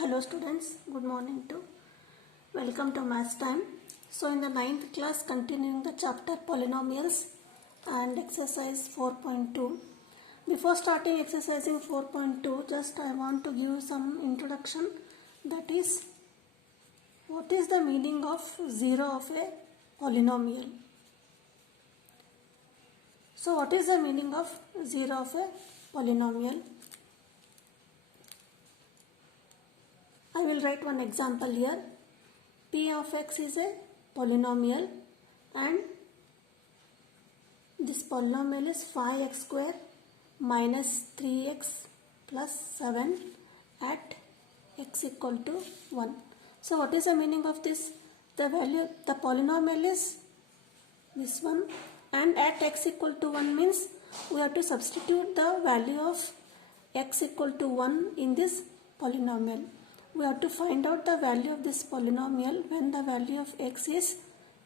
Hello students, good morning to welcome to math time. So in the 9th class continuing the chapter polynomials and exercise 4.2. Before starting exercising 4.2, just I want to give some introduction, that is what is the meaning of zero of a polynomial. So what is the meaning of zero of a polynomial? I will write one example here. P of x is a polynomial and this polynomial is 5x square minus 3x plus 7 at x equal to 1. So what is the meaning of this? The polynomial is this one, and at x equal to 1 means we have to substitute the value of x equal to 1 in this polynomial. We have to find out the value of this polynomial when the value of x is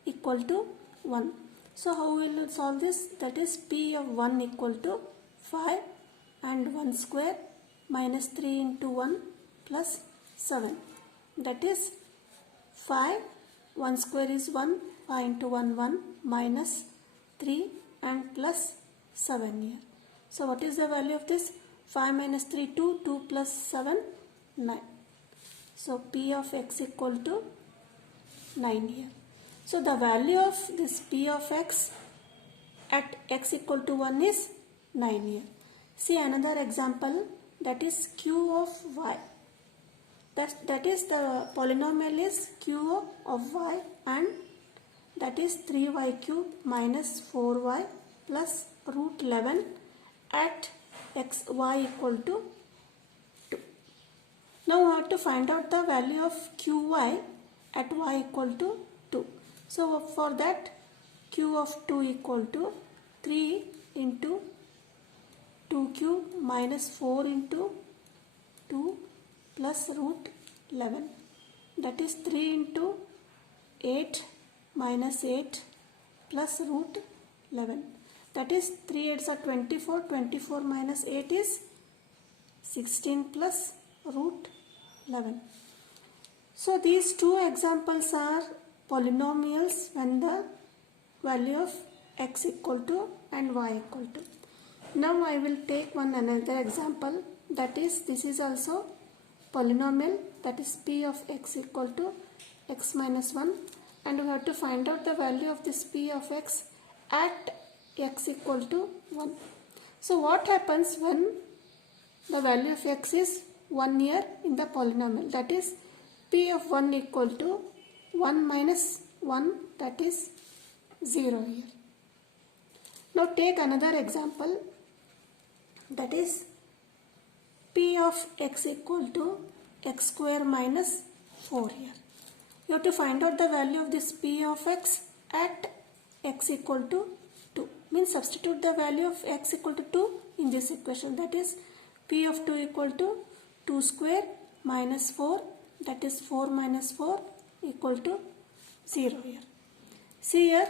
equal to 1. So how we will solve this? That is p of 1 equal to 5 and 1 square minus 3 into 1 plus 7. That is 5, 1 square is 1, 5 into 1, 1 minus 3 and plus 7 here. So what is the value of this? 5 minus 3, 2, 2 plus 7, 9. So p of x equal to 9 here. So the value of this p of x at x equal to 1 is 9 here. See another example, that is q of y. That is the polynomial is q of y and that is 3y cube minus 4y plus root 11 at y equal to 2. Now we have to find out the value of qy at y equal to 2. So for that q of 2 equal to 3 into 2 cube minus 4 into 2 plus root 11. That is 3 into 8 minus 8 plus root 11. That is 3 8s are 24. 24 minus 8 is 16 plus root 11. So these two examples are polynomials when the value of x equal to and y equal to. Now I will take another example, that is this is also polynomial, that is p of x equal to x minus 1, and we have to find out the value of this p of x at x equal to 1. So what happens when the value of x is 1 here in the polynomial, that is p of 1 equal to 1 minus 1, that is 0 here. Now take another example, that is p of x equal to x square minus 4 here. You have to find out the value of this p of x at x equal to 2. Means substitute the value of x equal to 2 in this equation, that is p of 2 equal to 2 square minus 4, that is 4 minus 4 equal to 0 here. See here,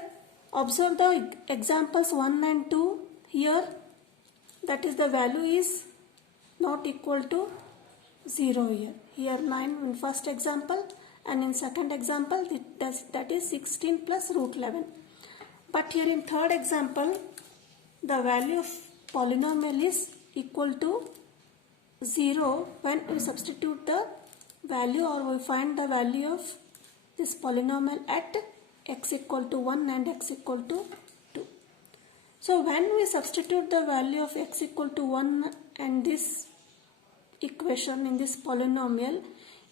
observe the examples 1 and 2 here, that is the value is not equal to 0 here. Here 9 in first example and in second example that is 16 plus root 11. But here in third example the value of polynomial is equal to 0 when we substitute the value or we find the value of this polynomial at x equal to 1 and x equal to 2. So when we substitute the value of x equal to 1 and this equation in this polynomial,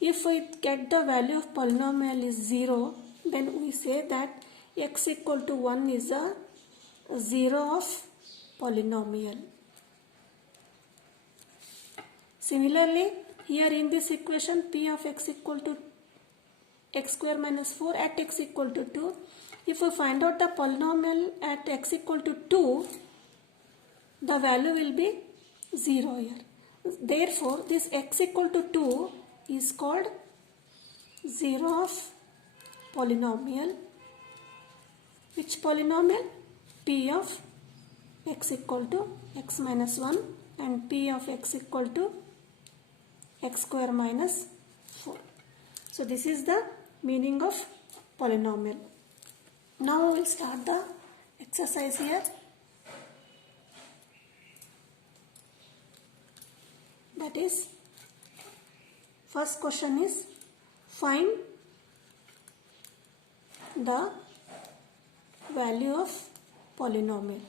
if we get the value of polynomial is 0, then we say that x equal to 1 is a 0 of polynomial. Similarly, here in this equation p of x equal to x square minus 4 at x equal to 2, if we find out the polynomial at x equal to 2, the value will be 0 here. Therefore, this x equal to 2 is called 0 of polynomial. Which polynomial? P of x equal to x minus 1 and p of x equal to x square minus So this is the meaning of polynomial. Now we will start the exercise here. That is, first question is find the value of polynomial.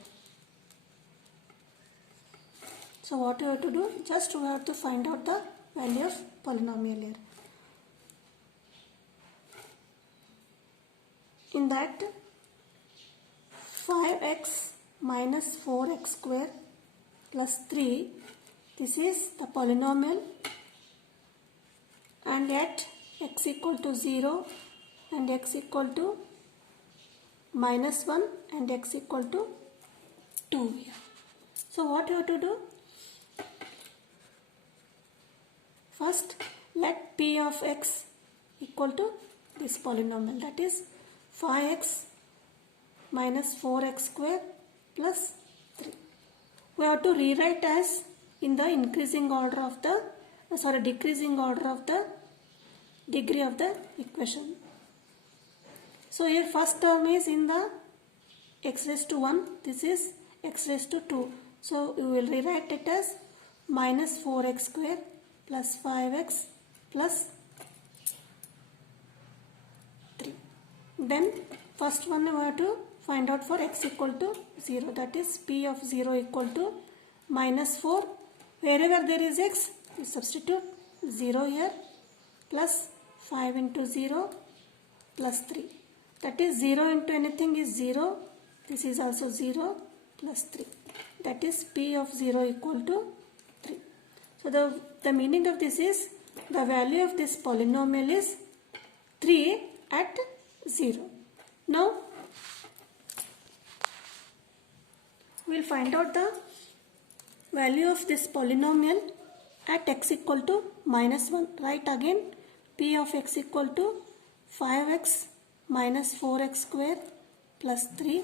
So what you have to do? Just we have to find out the value of polynomial here. In that, 5x minus 4x square plus 3, this is the polynomial, and at x equal to 0 and x equal to minus 1 and x equal to 2 here. So what you have to do? First, let p of x equal to this polynomial, that is 5x minus 4x square plus 3. We have to rewrite as in the decreasing order of the degree of the equation. So here first term is in the x raised to 1, this is x raised to 2. So we will rewrite it as minus 4x square plus 5x plus 3. Then first one we have to find out for x equal to 0, that is p of 0 equal to minus 4. Wherever there is x, you substitute 0 here, plus 5 into 0 plus 3. That is 0 into anything is 0. This is also 0 plus 3. That is p of 0 equal to 3. So the meaning of this is the value of this polynomial is 3 at 0. Now we will find out the value of this polynomial at x equal to minus 1. Write again p of x equal to 5x minus 4x square plus 3.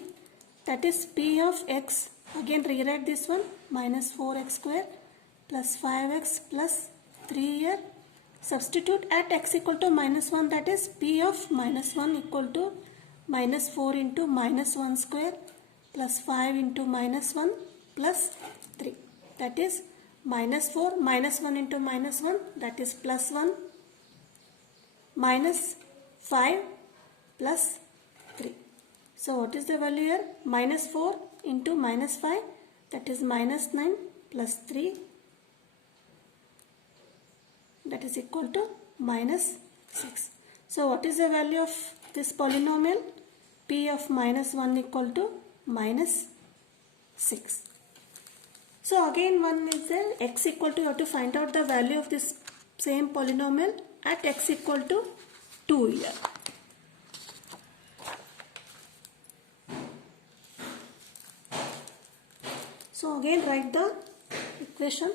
That is p of x. Again rewrite this one, minus 4x square plus 5x plus 3 here. Substitute at x equal to minus 1, that is p of minus 1 equal to minus 4 into minus 1 square plus 5 into minus 1 plus 3. That is minus 4 minus 1 into minus 1, that is plus 1, minus 5 plus 3. So what is the value here? Minus 4 into minus 5, that is minus 9 plus 3, that is equal to minus 6. So what is the value of this polynomial? P of minus 1 equal to minus 6. So again one is there, x equal to, you have to find out the value of this same polynomial at x equal to 2 here. So again write the equation,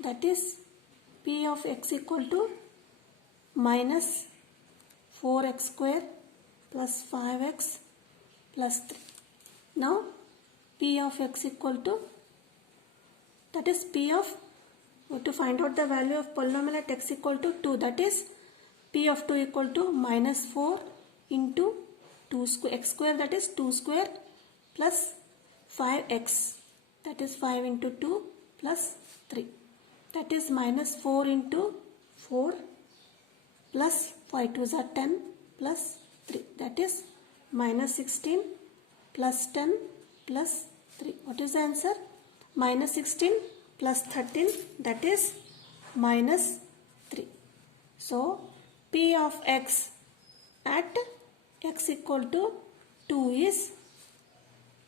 that is p of x equal to minus 4x square plus 5x plus 3. Now p of x equal to, that is p of, we have to find out the value of polynomial at x equal to 2, that is p of 2 equal to minus 4 into 2 square, x square, that is 2 square plus 5x, that is 5 into 2 plus 3, that is minus 4 into 4 plus 5 2s are 10 plus 3, that is minus 16 plus 10 plus 3. What is the answer? Minus 16 plus 13, that is minus 3. So p of x at x equal to 2 is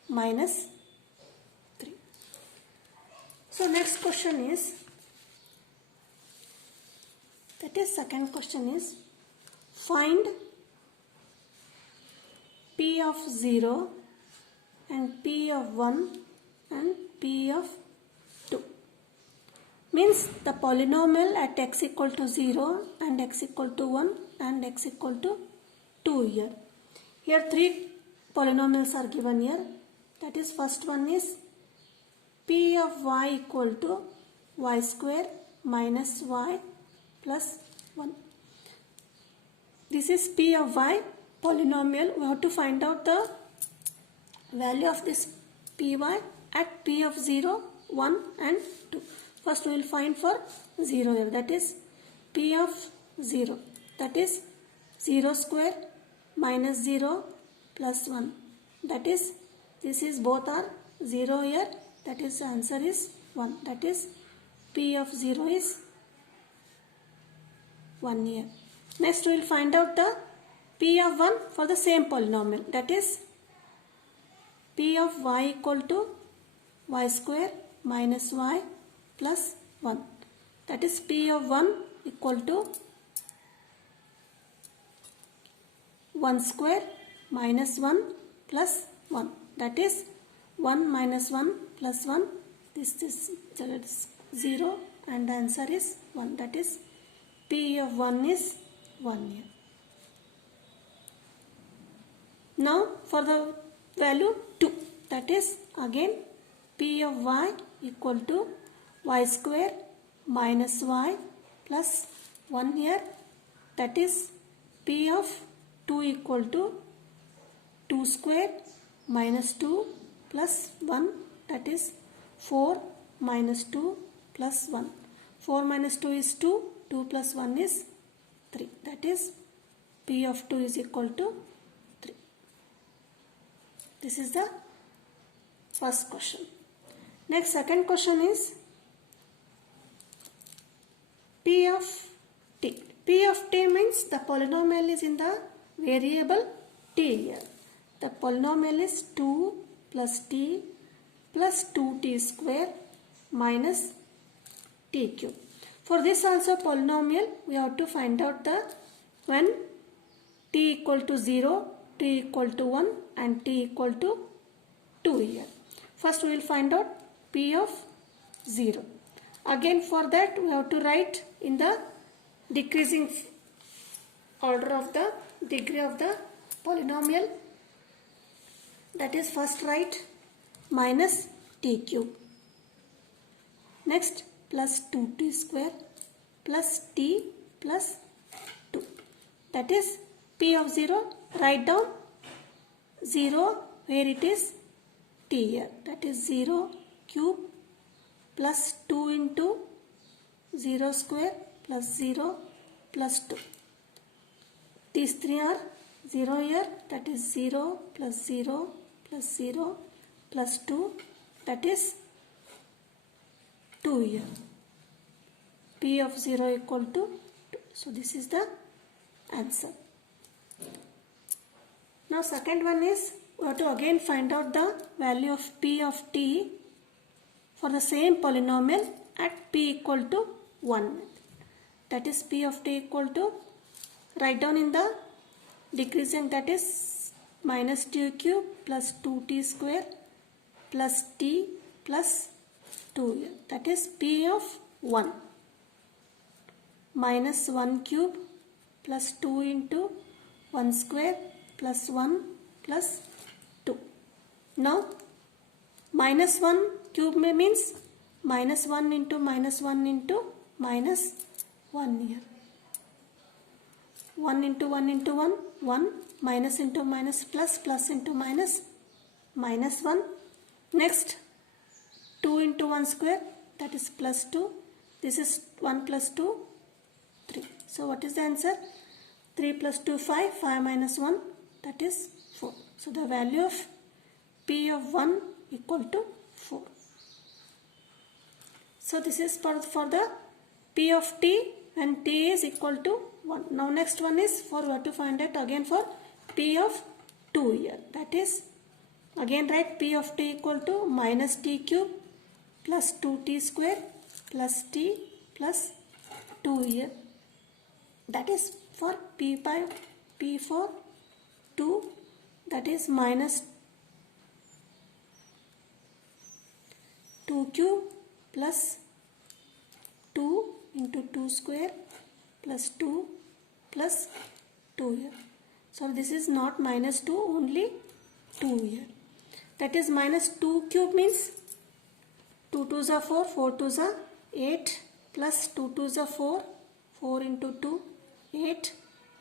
minus 3. So next question is, that is second question is, find p of 0 and p of 1 and p of 2. Means the polynomial at x equal to 0 and x equal to 1 and x equal to 2 here. Here three polynomials are given here. That is, first one is p of y equal to y square minus y plus 1. this is P of y polynomial. We have to find out the value of this Py at P of 0, 1 and 2. First we will find for 0 here, that is P of 0, that is 0 square minus 0 plus 1, that is this is both are 0 here, that is the answer is 1, that is P of 0 is 1 here. Next we will find out the P of 1 for the same polynomial, that is P of y equal to y square minus y plus 1, that is P of 1 equal to 1 square minus 1 plus 1, that is 1 minus 1 plus 1, this is 0 and the answer is 1, that is P of 1 is 1 here. Now for the value 2, that is again P of y equal to y square minus y plus 1 here, that is P of 2 equal to 2 square minus 2 plus 1, that is 4 minus 2 plus 1. 4 minus 2 is 2, 2 plus 1 is 3, that is P of 2 is equal to 3. This is the first question. Next, second question is P of t. P of t means the polynomial is in the variable t here. The polynomial is 2 plus t plus 2t square minus t cube. For this also polynomial we have to find out the when t equal to 0, t equal to 1 and t equal to 2 here. First we will find out P of 0. Again for that we have to write in the decreasing order of the degree of the polynomial, that is first write minus t cube, next plus 2t square plus t plus 2, that is P of 0, write down 0 where it is t here, that is 0 cube plus 2 into 0 square plus 0 plus 2. These three are 0 here, that is 0 plus 0 plus 0 plus 2, that is 2 here. P of 0 equal to 2. So this is the answer. Now second one is we have to again find out the value of P of t for the same polynomial at p equal to 1. That is P of t equal to, write down in the decreasing, that is minus t cube plus 2t square plus t plus 2 here, that is P of 1 minus 1 cube plus 2 into 1 square plus 1 plus 2. Now minus 1 cube means minus 1 into minus 1 into minus 1 here. 1 into 1 into 1, 1, minus into minus plus, plus into minus, minus 1. Next 2 into 1 square, that is plus 2. This is 1 plus 2, 3. So what is the answer? 3 plus 2, 5, 5 minus 1, that is 4. So the value of P of 1 equal to 4. So this is for the P of t when t is equal to 1. Now next one is for what to find out again for P of 2 here. That is again write P of t equal to minus t cube plus 2t square plus t plus 2 here. That is for P for 2, that is minus 2 cube plus 2 into 2 square plus 2 plus 2 here. So this is not minus 2, only 2 here. That is minus 2 cube means 2 2s are 4, 4 2s are 8 plus 2 2s are 4, 4 into 2, 8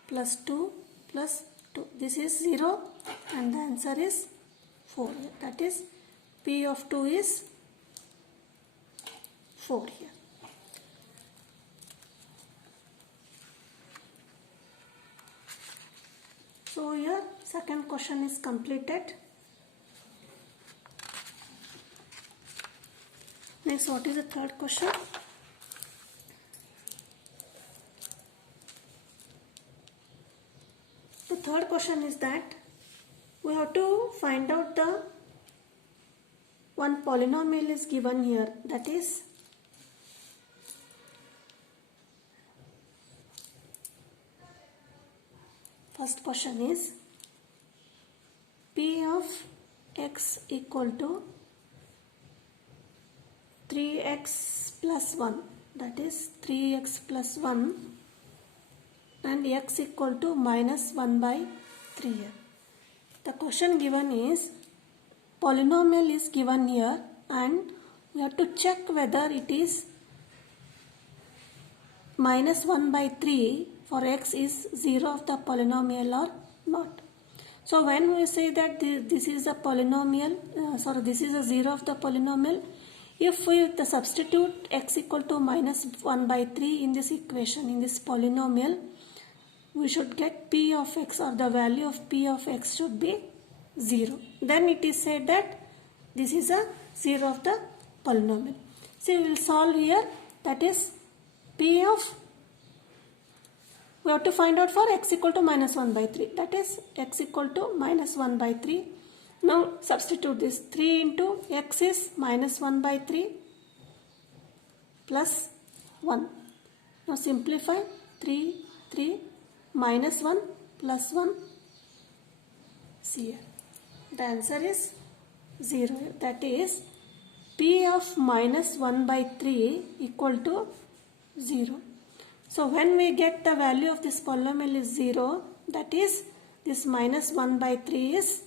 plus 2 plus 2. This is 0 and the answer is 4 here. That is P of 2 is 4 here. So here second question is completed. Next, what is the third question? The third question is that we have to find out the one polynomial is given here, that is first question is P of x equal to 3x plus 1, that is 3x plus 1 and x equal to minus 1 by 3 here. The question given is polynomial is given here and we have to check whether it is minus 1 by 3 for x is 0 of the polynomial or not. So when we say that this is a polynomial, this is a 0 of the polynomial, if we substitute x equal to minus 1 by 3 in this equation, in this polynomial, we should get P of x, or the value of P of x should be 0. Then it is said that this is a 0 of the polynomial. So we will solve here, that is P of, we have to find out for x equal to minus 1 by 3, that is x equal to minus 1 by 3. Now substitute this, 3 into x is minus 1 by 3 plus 1. Now simplify, 3 minus 1 plus 1, see here. The answer is 0. That is P of minus 1 by 3 equal to 0. So when we get the value of this polynomial is 0, that is this minus 1 by 3 is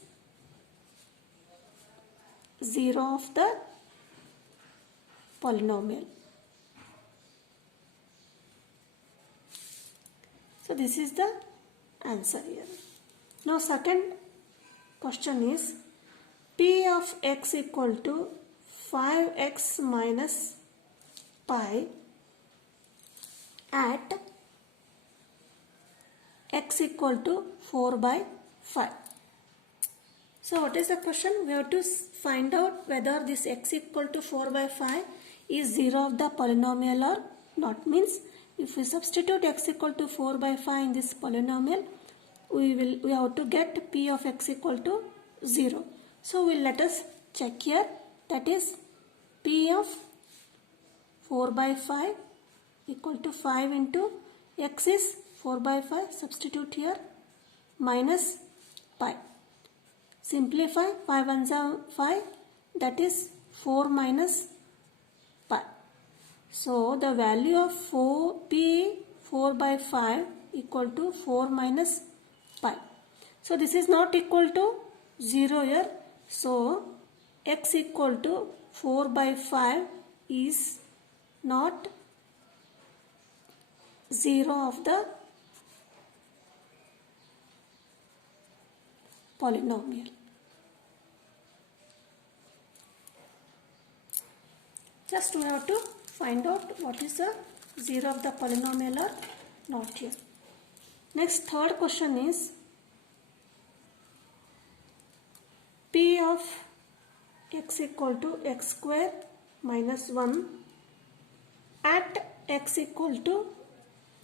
0 of the polynomial. So this is the answer here. Now second question is P of x equal to 5x minus pi at x equal to 4 by 5. So what is the question? We have to find out whether this x equal to 4 by 5 is 0 of the polynomial or not. Means if we substitute x equal to 4 by 5 in this polynomial, we have to get P of x equal to 0. So let us check here, that is P of 4 by 5 equal to 5 into x is 4 by 5, substitute here, minus pi. Simplify, 5 ones are 5, that is 4 minus pi. So the value of P 4 by 5 equal to 4 minus pi. So this is not equal to 0 here. So x equal to 4 by 5 is not 0 of the polynomial. Just we have to find out what is the 0 of the polynomial or not here. Next, third question is P of x equal to x square minus 1 at x equal to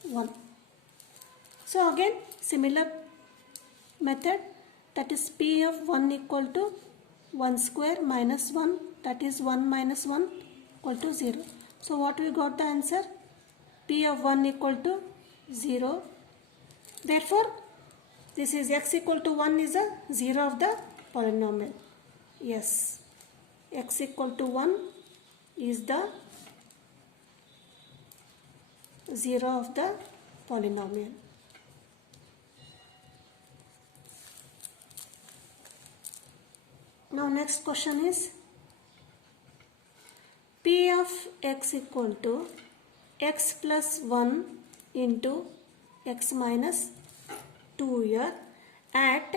1. So again similar method, that is P of 1 equal to 1 square minus 1, that is 1 minus 1 equal to 0. So what we got the answer? P of 1 equal to 0. Therefore this is x equal to 1 is a 0 of the polynomial. Yes, x equal to 1 is the 0 of the polynomial. Now next question is P of x equal to x plus 1 into x minus 2 here at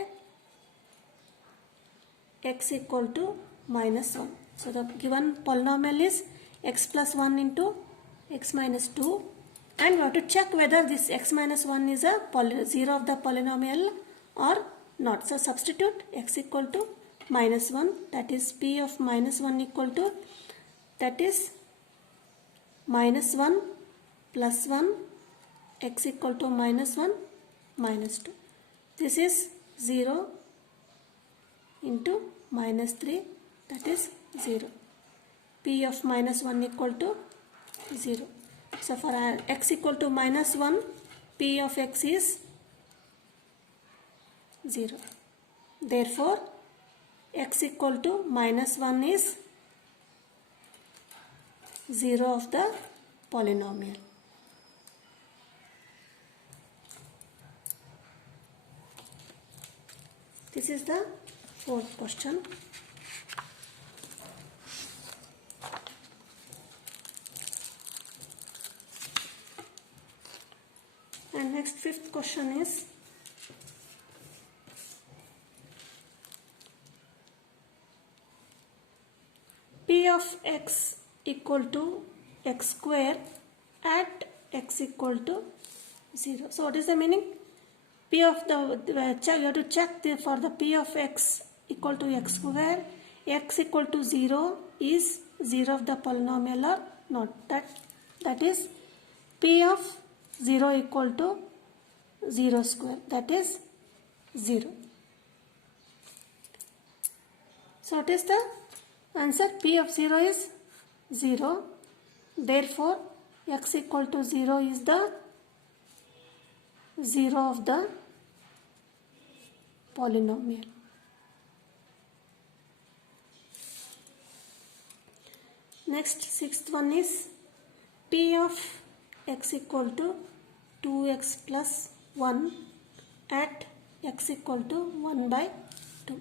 x equal to minus 1. So the given polynomial is x plus 1 into x minus 2, and we have to check whether this x minus 1 is a 0 of the polynomial or not. So substitute x equal to minus 1, that is p of minus 1 equal to, that is minus 1 plus 1, x equal to minus 1 minus 2. This is 0 into minus 3, that is 0. P of minus 1 equal to 0. So for x equal to minus 1, P of x is 0. Therefore, x equal to minus 1 is 0 of the polynomial. This is the fourth question. And next, fifth question is P of x equal to x square at x equal to 0. So what is the meaning? P of the, you have to check for the P of x equal to x square, x equal to 0 is 0 of the polynomial or not. That is P of 0 equal to 0 square, that is 0. So what is the answer? P of 0 is 0. Therefore, x equal to 0 is the 0 of the polynomial. Next, sixth one is P of x equal to 2x plus 1 at x equal to 1 by 2.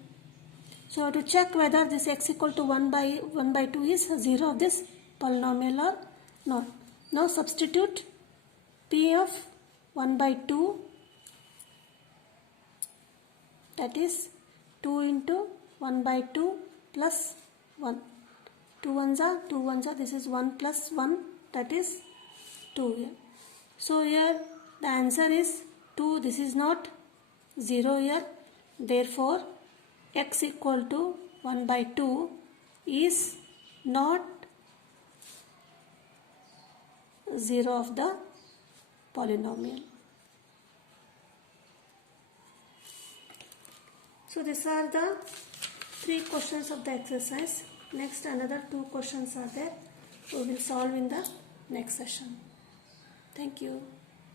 So to check whether this x equal to 1 by 2 is 0 of this polynomial or not. Now substitute P of 1 by 2, that is 2 into 1 by 2 plus 1. 2 ones are 2 ones are, this is 1 plus 1, that is 2 here. So here the answer is 2, this is not 0 here. Therefore, x equal to 1 by 2 is not 0 of the polynomial. So these are the 3 questions of the exercise. Next, another 2 questions are there. We will solve in the next session. Thank you.